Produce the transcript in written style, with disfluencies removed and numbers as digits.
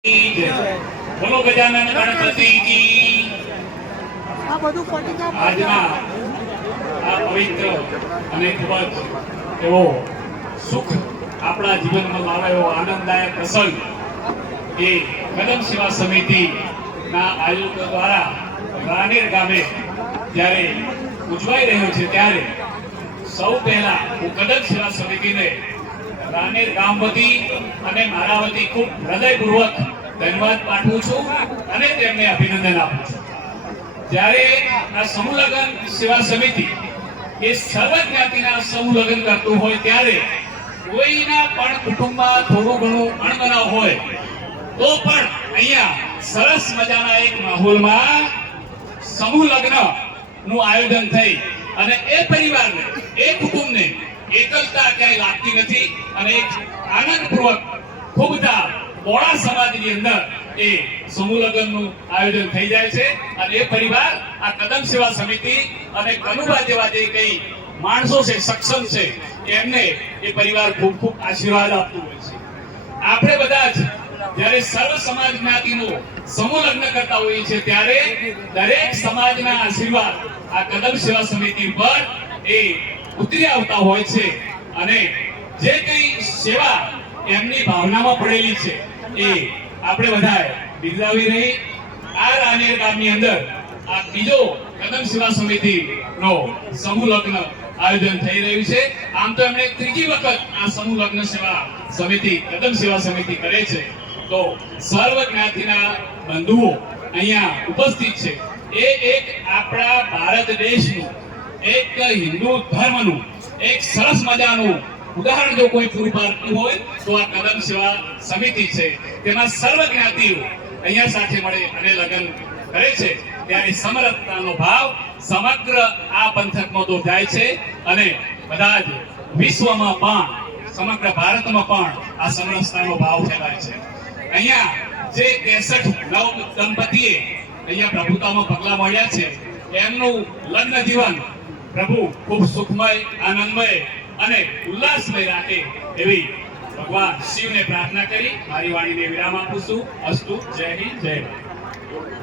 બોલો ગજાનન ગણપતિ કી આજના આ પવિત્ર અને ખૂબ જ એવો સુખ આપણા જીવનમાં લાવે એવો આનંદદાયક પ્રસંગ એ કદમ સેવા સમિતિ ના આયોજકો દ્વારા રાનેર ગામે જ્યારે ઉજવાઈ રહ્યો છે ત્યારે સૌ પહેલા હું કદમ સેવા સમિતિને રાનેર ગામ વતી અને મારા વતી ખૂબ હૃદયપૂર્વક ધન્યવાદ પાઠવું છું અને તેમને અભિનંદન આપું છું। જ્યારે આ સમૂહ લગ્ન સેવા સમિતિ એ સર્વ જ્ઞાતિના સમૂહ લગ્ન કરતું હોય ત્યારે કોઈના પણ કુટુંબમાં થોડું ઘણું અણબનાવ હોય તો પણ અહીંયા સરસ મજાના એક માહોલમાં સમૂહ લગ્ન નું આયોજન થઈ અને એ પરિવારને એ કુટુંબને એકલતા ક્યાંય લાગતી નથી અને એક આનંદપૂર્વક ખૂબ બોળા સમાજની અંદર એ સમૂહ લગ્નનું આયોજન થઈ જાય છે અને એ પરિવાર આ કદમ સેવા સમિતિ અને કનુભા જેવા જે કઈ માણસો છે સક્ષમ છે એમને એ પરિવાર ખૂબ ખૂબ આશીર્વાદ આપતું હોય છે। આપણે બધા જ જ્યારે સર્વ સમાજ જ્ઞાતિનો સમૂહ લગ્ન કરતા હોઈએ છીએ ત્યારે દરેક સમાજના આશીર્વાદ આ કદમ સેવા સમિતિ પર એ ઉતરી આવતા હોય છે અને જે કઈ સેવા એમની ભાવનામાં પડેલી છે એ આપણે બધાએ બિરદાવી રહી આ રાનેર ગામની અંદર આ બીજો કદમ સેવા સમિતિ નો સમૂહ લગ્ન આયોજન થઈ રહ્યું છે। આમ તો એમણે ત્રીજી વખત આ સમૂહ લગ્ન સેવા સમિતિ કદમ સેવા સમિતિ કરે છે તો સર્વ જ્ઞાતિના બંધુઓ અહીંયા ઉપસ્થિત છે એ એક આપણા ભારત દેશનું એક હિન્દુ ધર્મનું એક સરસ મજાનું ઉદાહરણ જો કોઈ પૂરું પાડતું હોય તો આ કદમ સેવા સમિતિ છે। તેમાં સર્વ જ્ઞાતિઓ અહીંયા સાથે મળે અને લગ્ન કરે છે ત્યારે સમરસતાનો ભાવ સમગ્ર આ પંથકમાં તો જાય છે અને બધા જ વિશ્વમાં પણ સમગ્ર ભારતમાં પણ આ સમરસતાનો ભાવ ફેલાય છે। અહીંયા જે 63 નવ દંપતીએ અહીંયા પ્રભુતામાં પગલા મળ્યા છે એમનું લગ્ન જીવન પ્રભુ ખૂબ સુખમય આનંદમય અને ઉલ્લાસમય રાખે એવી ભગવાન શિવને પ્રાર્થના કરી મારી વાણીને વિરામ આપું છું। અસ્તુ, જય હિન્દ, જય ભારત।